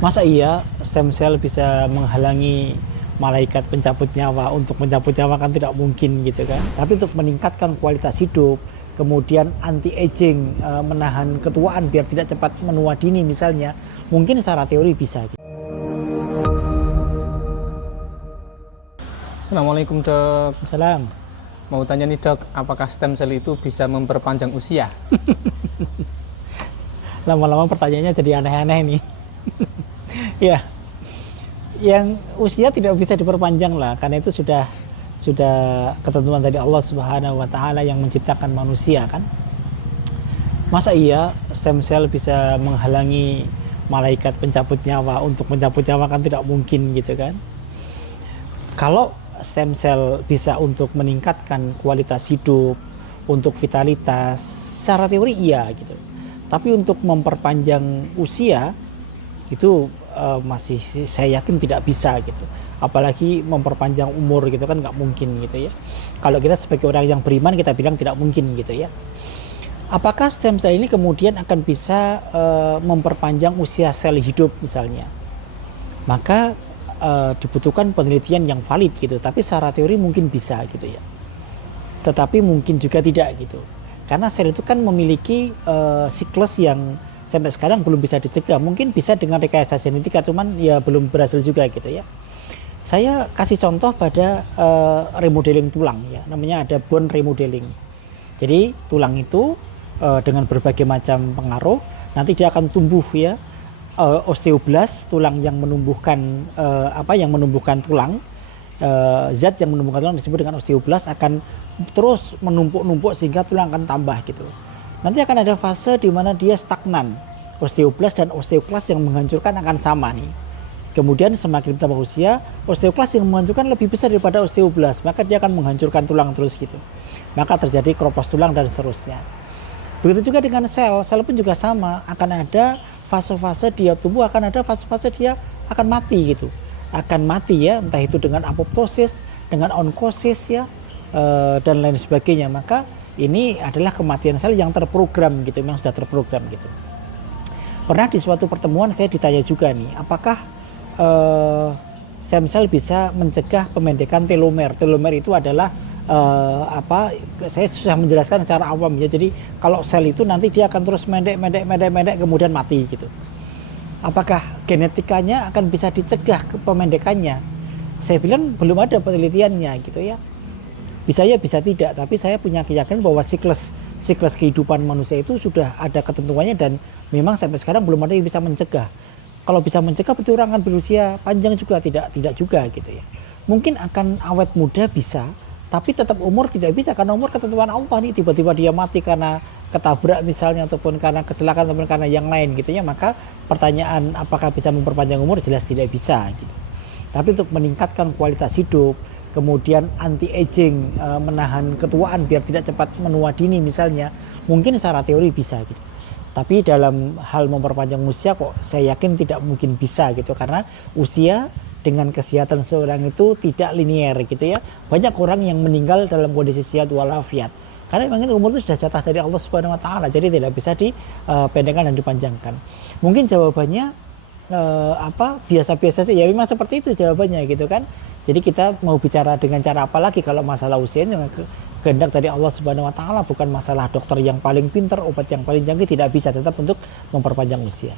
Masa iya stem cell bisa menghalangi malaikat pencabut nyawa? Untuk mencabut nyawa kan tidak mungkin gitu kan. Tapi untuk meningkatkan kualitas hidup, kemudian anti aging, menahan ketuaan biar tidak cepat menua dini misalnya, mungkin secara teori bisa. Assalamualaikum dok, Salam. mau tanya nih dok, apakah stem cell itu bisa memperpanjang usia? Lama-lama pertanyaannya jadi aneh-aneh nih. Ya, yang usia tidak bisa diperpanjang lah, karena itu sudah ketentuan dari Allah Subhanahu wa taala yang menciptakan manusia kan. Masa iya stem cell bisa menghalangi malaikat pencabut nyawa? Untuk mencabut nyawa kan tidak mungkin gitu kan. Kalau stem cell bisa untuk meningkatkan kualitas hidup, untuk vitalitas, secara teori iya gitu. Tapi untuk memperpanjang usia itu masih saya yakin tidak bisa gitu. Apalagi memperpanjang umur gitu kan nggak mungkin gitu ya. Kalau kita sebagai orang yang beriman kita bilang tidak mungkin gitu ya. Apakah stem cell ini kemudian akan bisa memperpanjang usia sel hidup misalnya? Maka dibutuhkan penelitian yang valid gitu. Tapi secara teori mungkin bisa gitu ya. Tetapi mungkin juga tidak gitu. Karena sel itu kan memiliki siklus yang sampai sekarang belum bisa dicegah. Mungkin bisa dengan rekayasa genetika, cuman ya belum berhasil juga gitu ya. Saya kasih contoh pada remodeling tulang ya, namanya ada bone remodeling. Jadi tulang itu dengan berbagai macam pengaruh nanti dia akan tumbuh ya, osteoblast, tulang yang menumbuhkan yang menumbuhkan tulang, zat yang menumbuhkan tulang disebut dengan osteoblast akan terus menumpuk-numpuk sehingga tulang akan tambah gitu. Nanti akan ada fase di mana dia stagnan. Osteoblast dan osteoklas yang menghancurkan akan sama nih. Kemudian semakin bertambah usia, osteoklas yang menghancurkan lebih besar daripada osteoblast, maka dia akan menghancurkan tulang terus gitu. Maka terjadi keropos tulang dan seterusnya. Begitu juga dengan sel, sel pun juga sama, akan ada fase-fase dia tumbuh, akan ada fase-fase dia akan mati gitu. Akan mati ya, entah itu dengan apoptosis, dengan onkosis ya, dan lain sebagainya. Maka ini adalah kematian sel yang terprogram gitu, memang sudah terprogram gitu. Pernah di suatu pertemuan saya ditanya juga nih, apakah stem cell bisa mencegah pemendekan telomer? Telomer itu adalah saya susah menjelaskan secara awam ya. Jadi kalau sel itu nanti dia akan terus mendek kemudian mati gitu. Apakah genetikanya akan bisa dicegah ke pemendekannya? Saya bilang belum ada penelitiannya gitu ya. Bisa ya, bisa tidak, tapi saya punya keyakinan bahwa siklus kehidupan manusia itu sudah ada ketentuannya dan memang sampai sekarang belum ada yang bisa mencegah. Kalau bisa mencegah berarti orang akan berusia panjang juga, tidak juga gitu ya. Mungkin akan awet muda bisa, tapi tetap umur tidak bisa karena umur ketentuan Allah nih, tiba-tiba dia mati karena ketabrak misalnya ataupun karena kecelakaan ataupun karena yang lain gitu ya. Maka pertanyaan apakah bisa memperpanjang umur jelas tidak bisa gitu. Tapi untuk meningkatkan kualitas hidup, kemudian anti aging, menahan ketuaan biar tidak cepat menua dini misalnya, mungkin secara teori bisa gitu. Tapi dalam hal memperpanjang usia kok saya yakin tidak mungkin bisa gitu, karena usia dengan kesehatan seorang itu tidak linier gitu ya. Banyak orang yang meninggal dalam kondisi sehat walafiat karena memang itu umur itu sudah jatah dari Allah Subhanahu wa taala, jadi tidak bisa dipendekkan dan dipanjangkan. Mungkin jawabannya biasa-biasa sih ya, memang seperti itu jawabannya gitu kan. Jadi kita mau bicara dengan cara apa lagi kalau masalah usia yang kehendak dari Allah Subhanahu wa taala, bukan masalah dokter yang paling pintar, obat yang paling canggih, tidak bisa tetap untuk memperpanjang usia.